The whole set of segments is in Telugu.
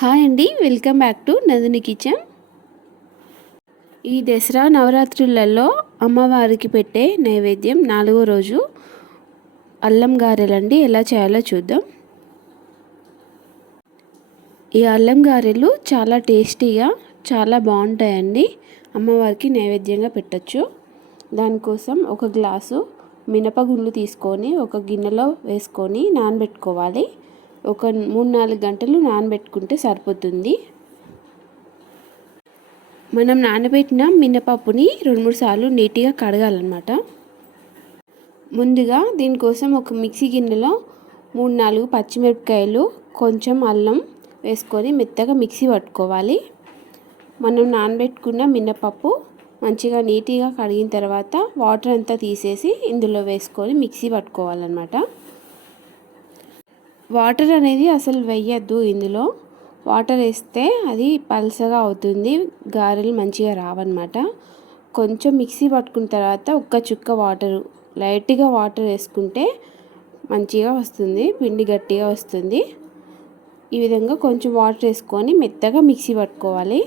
హాయ్ అండి welcome back to Nandini kitchen. ఈ దసరా నవరాత్రులలో అమ్మవారికి పెట్టే నైవేద్యం నాలుగో రోజు. అల్లం గారెలండి ఎలా చేయాలో చూద్దాం. ఈ అల్లం గారెలు చాలా టేస్టీగా చాలా బాగుంటాయండి. అమ్మవారికి నైవేద్యంగా పెట్టచ్చు. దానికోసం ఒక గ్లాసు మినపగుండ్లు తీసుకొని ఒక గిన్నెలో వేసుకొని నానబెట్టుకోవాలి. ఒక మూడు నాలుగు గంటలు నానబెట్టుకుంటే సరిపోతుంది. మనం నానబెట్టిన మినపప్పుని రెండు మూడు సార్లు నీట్గా కడగాలన్నమాట. ముందుగా దీనికోసం ఒక మిక్సీ గిన్నెలో మూడు నాలుగు పచ్చిమిరపకాయలు కొంచెం అల్లం వేసుకొని మెత్తగా మిక్సీ పట్టుకోవాలి. మనం నానబెట్టుకున్న మినపప్పు మంచిగా నీట్గా కడిగిన తర్వాత వాటర్ అంతా తీసేసి ఇందులో వేసుకొని మిక్సీ పట్టుకోవాలన్నమాట. వాటర్ అనేది అసలు వేయద్దు ఇందులో. వాటర్ వేస్తే అది పల్సగా అవుతుంది గారెలు మంచిగా రావన్నమాట. కొంచెం మిక్సీ పట్టుకున్న తర్వాత ఒక్క చుక్క వాటర్ లైట్గా వాటర్ వేసుకుంటే మంచిగా వస్తుంది పిండి గట్టిగా వస్తుంది. ఈ విధంగా కొంచెం వాటర్ వేసుకొని మెత్తగా మిక్సీ పట్టుకోవాలి.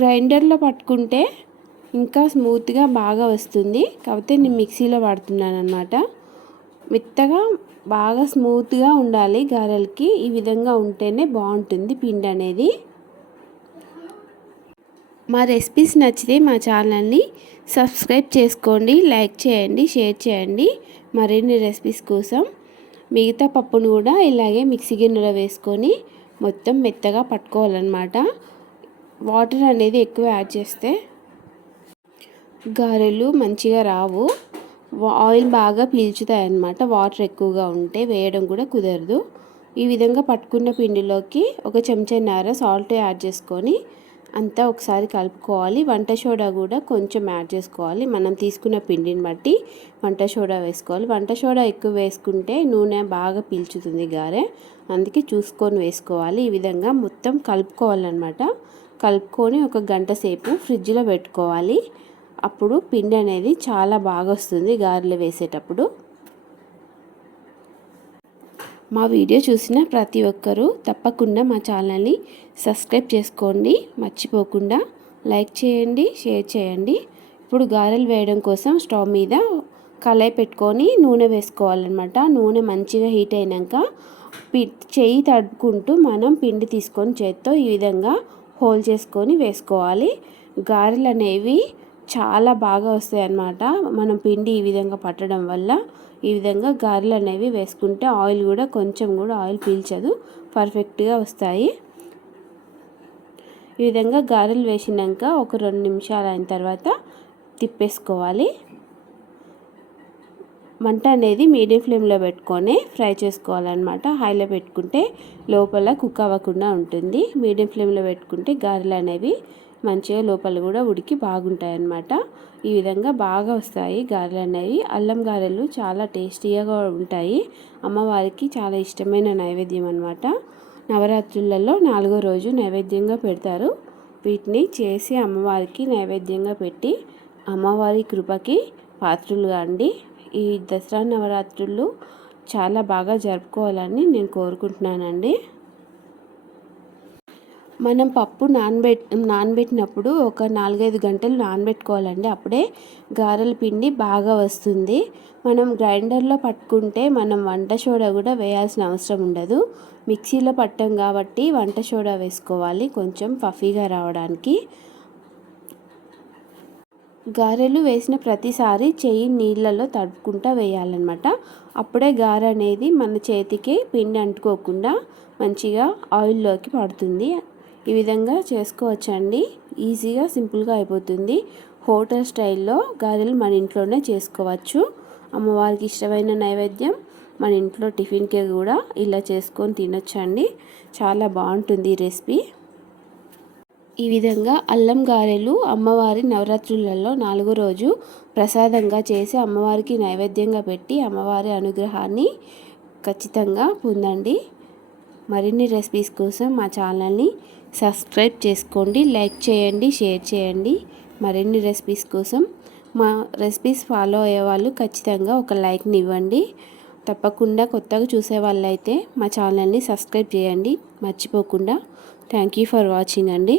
గ్రైండర్లో పట్టుకుంటే ఇంకా స్మూత్గా బాగా వస్తుంది. కాకపోతే నేను మిక్సీలో పడుతున్నాను అనమాట మెత్తగా బాగా స్మూత్గా ఉండాలి గారెలకి. ఈ విధంగా ఉంటేనే బాగుంటుంది పిండి అనేది. మా రెసిపీస్ నచ్చితే మా ఛానల్ని సబ్స్క్రైబ్ చేసుకోండి లైక్ చేయండి షేర్ చేయండి. మరిన్ని రెసిపీస్ కోసం మిగతా పప్పును కూడా ఇలాగే మిక్సీ గిన్నెలో వేసుకొని మొత్తం మెత్తగా పట్టుకోవాలన్నమాట. వాటర్ అనేది ఎక్కువ యాడ్ చేస్తే గారెలు మంచిగా రావు. ఆయిల్ బాగా పీల్చుతాయి అన్నమాట వాటర్ ఎక్కువగా ఉంటే వేయడం కూడా కుదరదు. ఈ విధంగా పట్టుకున్న పిండిలోకి ఒక చెంచాన్నర సాల్ట్ యాడ్ చేసుకొని అంతా ఒకసారి కలుపుకోవాలి. వంట సోడా కూడా కొంచెం యాడ్ చేసుకోవాలి. మనం తీసుకున్న పిండిని బట్టి వంట సోడా వేసుకోవాలి. వంట సోడా ఎక్కువ వేసుకుంటే నూనె బాగా పీల్చుతుంది గారె. అందుకే చూసుకొని వేసుకోవాలి. ఈ విధంగా మొత్తం కలుపుకోవాలన్నమాట. కలుపుకొని ఒక గంట సేపు ఫ్రిడ్జ్లో పెట్టుకోవాలి. అప్పుడు పిండి అనేది చాలా బాగా వస్తుంది గారెలు వేసేటప్పుడు. మా వీడియో చూసిన ప్రతి ఒక్కరూ తప్పకుండా మా ఛానల్ని సబ్స్క్రైబ్ చేసుకోండి. మర్చిపోకుండా లైక్ చేయండి షేర్ చేయండి. ఇప్పుడు గారెలు వేయడం కోసం స్టవ్ మీద కళాయి పెట్టుకొని నూనె వేసుకోవాలన్నమాట. నూనె మంచిగా హీట్ అయినాక చేయి తడుపుకుంటూ మనం పిండి తీసుకొని చేత్తో ఈ విధంగా హోల్ చేసుకొని వేసుకోవాలి. గారెలు అనేవి చాలా బాగా వస్తాయి అన్నమాట మనం పిండి ఈ విధంగా పట్టడం వల్ల ఈ విధంగా గారెలు అనేవి వేసుకుంటే ఆయిల్ కూడా కొంచెం కూడా ఆయిల్ పీల్చదు పర్ఫెక్ట్గా వస్తాయి. ఈ విధంగా గారెలు వేసినాక ఒక రెండు నిమిషాలు అయిన తర్వాత తిప్పేసుకోవాలి. మంట అనేది మీడియం ఫ్లేమ్లో పెట్టుకొని ఫ్రై చేసుకోవాలన్నమాట. హైలో పెట్టుకుంటే లోపల కుక్ అవ్వకుండా ఉంటుంది. మీడియం ఫ్లేమ్లో పెట్టుకుంటే గారెలు అనేవి మంచిగా లోపల కూడా ఉడికి బాగుంటాయి అన్నమాట ఈ విధంగా బాగా వస్తాయి గారెలు అనేవి అల్లం గారెలు చాలా టేస్టీగా ఉంటాయి. అమ్మవారికి చాలా ఇష్టమైన నైవేద్యం అనమాట నవరాత్రులలో నాలుగో రోజు నైవేద్యంగా పెడతారు. వీటిని చేసి అమ్మవారికి నైవేద్యంగా పెట్టి అమ్మవారి కృపకి పాత్రులుగా అండి. ఈ దసరా నవరాత్రులు చాలా బాగా జరుపుకోవాలని నేను కోరుకుంటున్నానండి. మనం పప్పు నానబెట్ నానబెట్టినప్పుడు ఒక నాలుగైదు గంటలు నానబెట్టుకోవాలండి. అప్పుడే గారెల పిండి బాగా వస్తుంది. మనం గ్రైండర్లో పట్టుకుంటే మనం వంట సోడా కూడా వేయాల్సిన అవసరం ఉండదు. మిక్సీలో పట్టాం కాబట్టి వంట సోడా వేసుకోవాలి కొంచెం పఫీగా రావడానికి. గారెలు వేసిన ప్రతిసారి చెయ్యి నీళ్ళలో తడుపుకుంటా వేయాలన్నమాట. అప్పుడే గారె అనేది మన చేతికి పిండి అంటుకోకుండా మంచిగా ఆయిల్లోకి పడుతుంది. ఈ విధంగా చేసుకోవచ్చండి. ఈజీగా సింపుల్గా అయిపోతుంది. హోటల్ స్టైల్లో గారెలు మన ఇంట్లోనే చేసుకోవచ్చు. అమ్మవారికి ఇష్టమైన నైవేద్యం మన ఇంట్లో టిఫిన్కే కూడా ఇలా చేసుకొని తినొచ్చండి. చాలా బాగుంటుంది ఈ రెసిపీ. ఈ విధంగా అల్లం గారెలు అమ్మవారి నవరాత్రులలో నాలుగో రోజు ప్రసాదంగా చేసి అమ్మవారికి నైవేద్యంగా పెట్టి అమ్మవారి అనుగ్రహాన్ని ఖచ్చితంగా పొందండి. మరిన్ని రెసిపీస్ కోసం మా ఛానల్ని సబ్స్క్రైబ్ చేసుకోండి లైక్ చేయండి షేర్ చేయండి. మరిన్ని రెసిపీస్ కోసం మా రెసిపీస్ ఫాలో అయ్యే వాళ్ళు ఖచ్చితంగా ఒక లైక్ని ఇవ్వండి. తప్పకుండా కొత్తగా చూసే వాళ్ళైతే మా ఛానల్ని సబ్స్క్రైబ్ చేయండి. మర్చిపోకుండా. థ్యాంక్ యూ ఫర్ వాచింగ్ అండి.